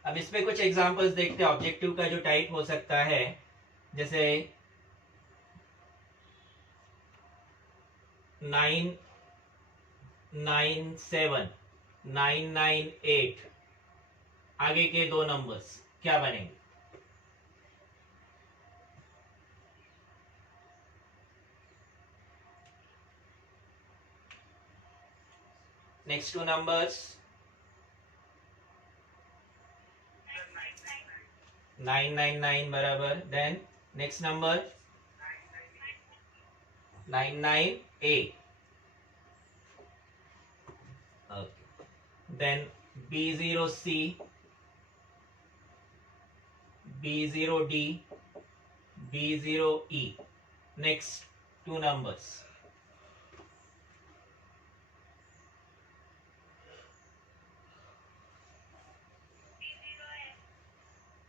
अब इसमें कुछ एग्जांपल्स देखते हैं। ऑब्जेक्टिव का जो टाइप हो सकता है, जैसे 997, 998, आगे के दो नंबर्स क्या बनेंगे? नेक्स्ट टू नंबर्स 999 बराबर, then next number 998, then B0C, B0D, B0E, next two numbers.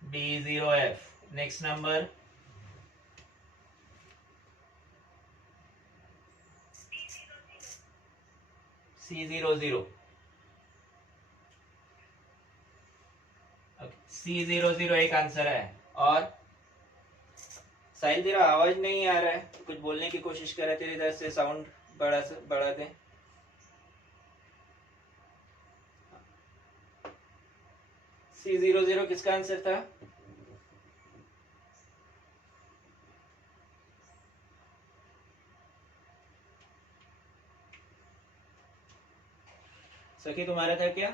B0F, next number C00, C00 एक आंसर है। और साहिल तेरा आवाज नहीं आ रहा है, कुछ बोलने की कोशिश कर रहा है, तेरी तरफ से साउंड बढ़ा दे। C00 किसका आंसर था? सखी तुम्हारा था क्या?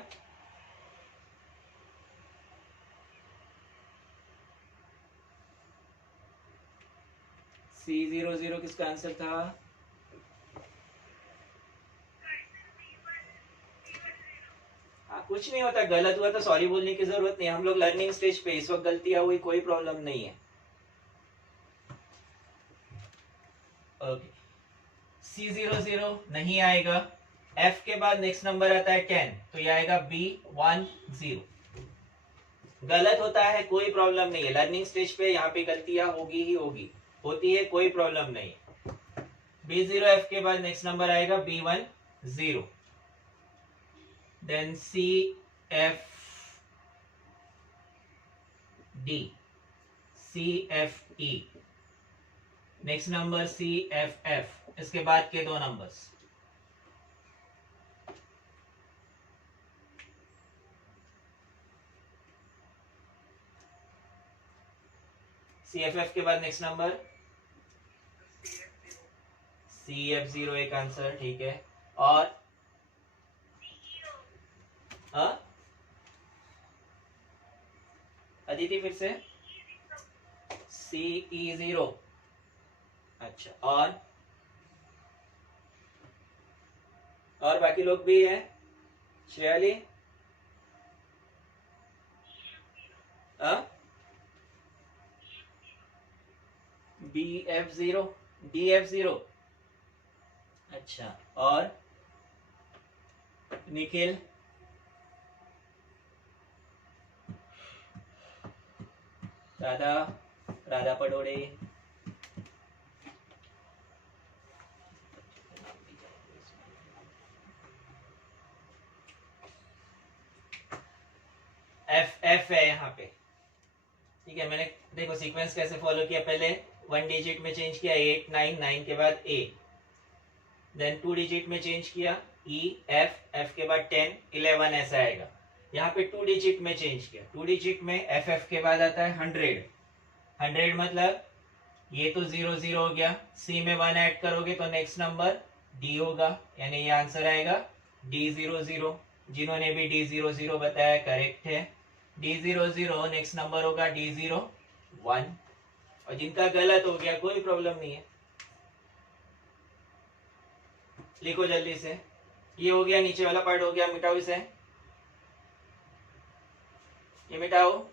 C00 किसका आंसर था? कुछ नहीं होता, गलत हुआ तो सॉरी बोलने की जरूरत नहीं। हम लोग लर्निंग स्टेज पे, इस वक्त गलतियां हुई, कोई प्रॉब्लम नहीं है। ओके, C00 नहीं आएगा। F के बाद नेक्स्ट नंबर आता है 10, तो ये आएगा B10। गलत होता है, कोई प्रॉब्लम नहीं है। लर्निंग स्टेज पे यहाँ पे गलतियां होगी ही होगी, होती है, कोई प्रॉब्लम नहीं। B0F के बाद नेक्स्ट नंबर आएगा B10, then CFD, CFE, next number CFF, इसके बाद के दो नंबर्स CFF के बाद नेक्स्ट नंबर CF0 एक आंसर, ठीक है। और अदिति फिर से CE0, अच्छा। और बाकी लोग भी हैं? श्रेयाली, BF0, DF0, अच्छा। और निखिल? राधा पटोड़े, एफ एफ है यहाँ पे, ठीक है। मैंने देखो सीक्वेंस कैसे फॉलो किया, पहले 1 डिजिट में चेंज किया 8 9 9 के बाद ए, देन 2 डिजिट में चेंज किया ई एफ एफ के बाद 10 11 ऐसा आएगा। यहाँ पे 2 डिजिट में चेंज किया, 2 डिजिट में एफ एफ के बाद आता है 100, 100 मतलब ये तो 0 0 हो गया, सी में 1 ऐड करोगे तो नेक्स्ट नंबर डी होगा, यानी ये आंसर आएगा D00। जिन्होंने भी D00 बताया करेक्ट है, D00 नेक्स्ट नंबर होगा D01। और जिनका गलत हो गया कोई प्रॉब्लम नहीं है, लिखो जल्दी से। ये हो गया, नीचे वाला पार्ट हो गया, मिटाओ इसे, ये मिटाओ।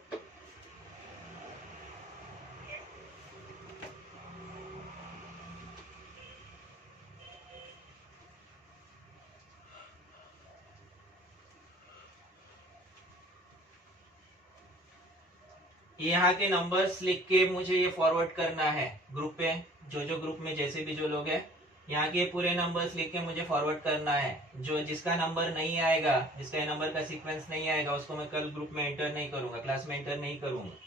यहाँ के नंबर्स लिख के मुझे ये फॉरवर्ड करना है ग्रुप पे, जो ग्रुप में जैसे भी जो लोग हैं, यहाँ के पूरे नंबर्स लिख के मुझे फॉरवर्ड करना है। जो जिसका नंबर नहीं आएगा, जिसका नंबर का सीक्वेंस नहीं आएगा, उसको मैं कल ग्रुप में एंटर नहीं करूंगा, क्लास में एंटर नहीं करूंगा।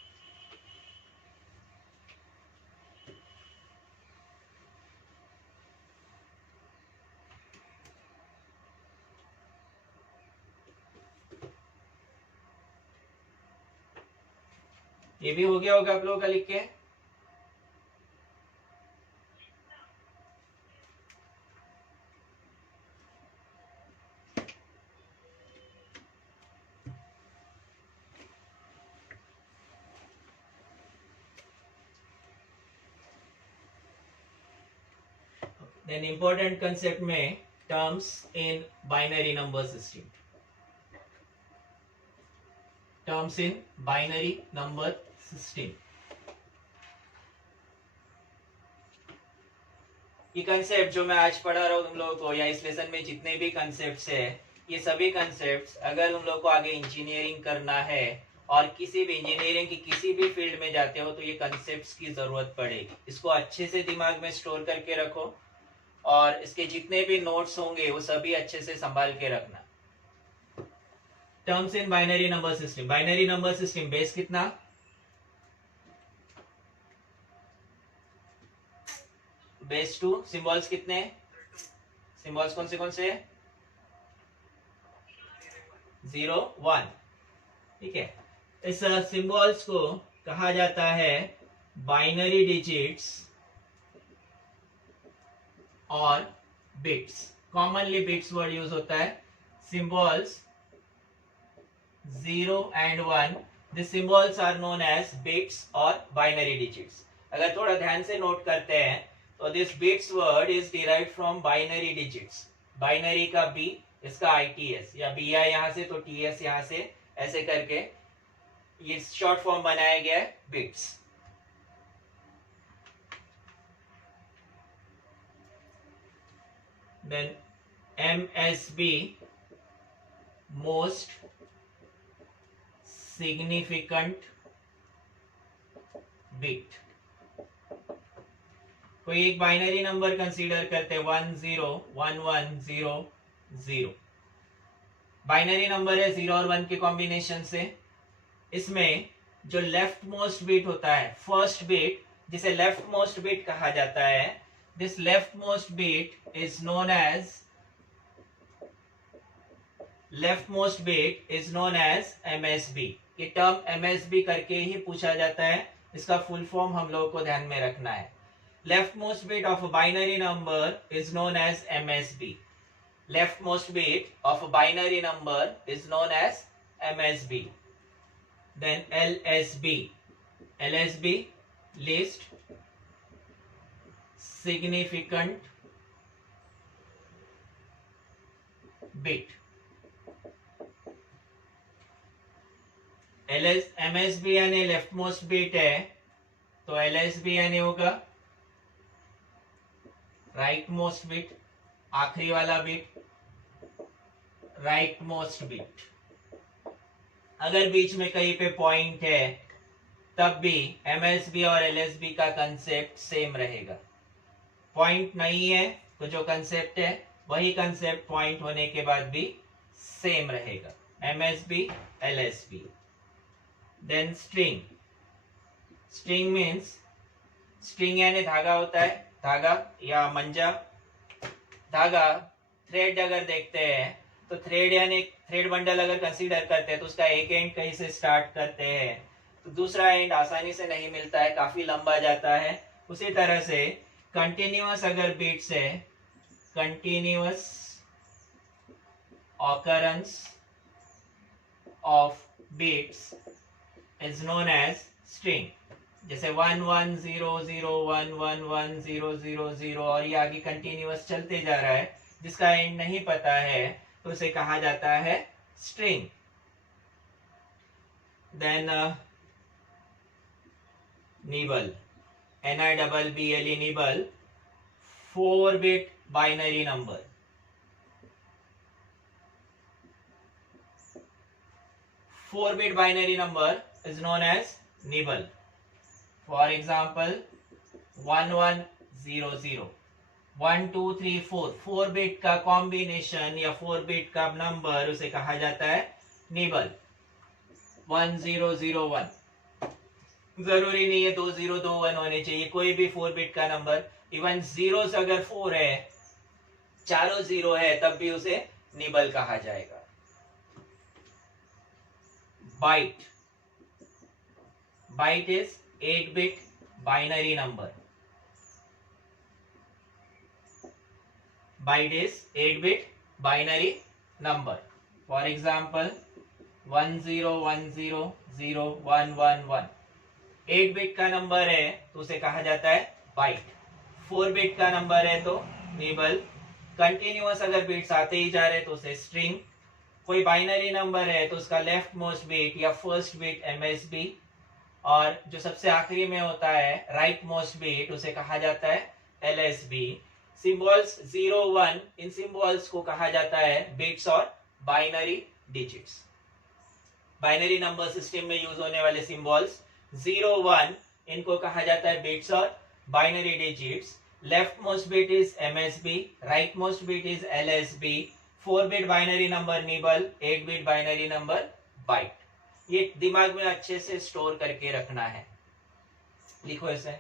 ये भी हो गया होगा आप लोगों का लिख के। देन इंपॉर्टेंट कंसेप्ट में terms in binary number system, terms in binary number system. ये कंसेप्ट जो मैं आज पढ़ा रहा हूँ तुम लोगों को, या इस लेसन में जितने भी कंसेप्ट्स है, ये सभी कंसेप्ट्स अगर तुम लोग को आगे इंजीनियरिंग करना है और किसी भी इंजीनियरिंग की किसी भी फील्ड में जाते हो तो ये कंसेप्ट्स की जरूरत पड़ेगी। इसको अच्छे से दिमाग में स्टोर करके रखो और इसके जितने भी नोट्स होंगे वो सभी अच्छे से संभाल के रखना। Terms in binary number system, binary number system base कितना, बेस 2, सिंबल्स कितने, सिंबल्स कौन से 0 1, ठीक है। इस सिंबल्स को कहा जाता है बाइनरी डिजिट्स और bits. Commonly bits word use होता है। Symbols 0 and 1, the symbols are known as bits or binary digits। अगर थोड़ा ध्यान से नोट करते हैं तो this bits word is derived from binary digits। Binary का B, इसका ITS, या BI यहाँ से तो TS यहाँ से, ऐसे करके ये शॉर्ट फॉर्म बनाया गया है bits. Then MSB, most significant bit. कोई एक बाइनरी नंबर कंसीडर करते 1 0 1 1 0 0, बाइनरी नंबर है 0 और 1 के कॉम्बिनेशन से। इसमें जो लेफ्ट मोस्ट बिट होता है, फर्स्ट बिट, जिसे लेफ्ट मोस्ट बिट कहा जाता है, this left most bit is known as, left most bit is known as MSB। ये टर्म MSB करके ही पूछा जाता है, इसका फुल फॉर्म हम लोगों को ध्यान में रखना है। Left most bit of binary number is known as MSB। Left most bit of binary number is known as MSB। Then LSB, LSB least significant bit. MSB यानी लेफ्ट मोस्ट बिट है तो LSB यानी होगा राइट मोस्ट बिट, आखिरी वाला बिट राइट मोस्ट बिट। अगर बीच में कहीं पे पॉइंट है तब भी MSB और LSB का कंसेप्ट सेम रहेगा। पॉइंट नहीं है तो जो कंसेप्ट है वही कंसेप्ट पॉइंट होने के बाद भी सेम रहेगा, MSB LSB। Then string, string means, string यानी धागा होता है, धागा या मंजा, धागा। थ्रेड अगर देखते हैं तो थ्रेड यानी थ्रेड बंडल अगर कंसीडर करते हैं तो उसका एक एंड कहीं से स्टार्ट करते हैं तो दूसरा एंड आसानी से नहीं मिलता है, काफी लंबा जाता है। उसी तरह से कंटिन्यूअस अगर बीट्स है, continuous occurrence of bits is known as string. जैसे 1 1 0 0 1 1 1 0 0 0 और ये आगे कंटिन्यूअस चलते जा रहा है, जिसका एंड नहीं पता है तो उसे कहा जाता है string. Then nibble, NIBBLE, nibble, 4-bit binary number. Four-bit binary number is known as nibble. For example, 1100, 1 2 3 4, 4-bit का कॉम्बिनेशन या 4-bit का नंबर उसे कहा जाता है निबल। 1001, जरूरी नहीं है 2021 होने चाहिए, कोई भी 4-bit का नंबर, इवन जीरोस अगर 4 है, चारों 0 है, तब भी उसे निबल कहा जाएगा। Byte, byte is 8-bit binary number. Byte is 8-bit binary number. For example 10100111, 8-bit का नंबर है तो उसे कहा जाता है बाइट। 4-bit का नंबर है तो निबल। कंटिन्यूअस अगर बिट्स आते ही जा रहे तो उसे स्ट्रिंग। कोई बाइनरी नंबर है तो उसका लेफ्ट मोस्ट बिट या फर्स्ट बिट MSB, और जो सबसे आखिरी में होता है राइट मोस्ट बिट उसे कहा जाता है LSB। सिंबल्स 0 1, इन सिंबल्स को कहा जाता है बिट्स और binary digits. Binary number system में यूज होने वाले सिंबल्स 0 1, इनको कहा जाता है बिट्स और binary digits. Left most bit is MSB, right most bit is LSB। 4-bit binary number nibble, 8-bit binary number byte. ये दिमाग में अच्छे से स्टोर करके रखना है। लिखो ऐसे।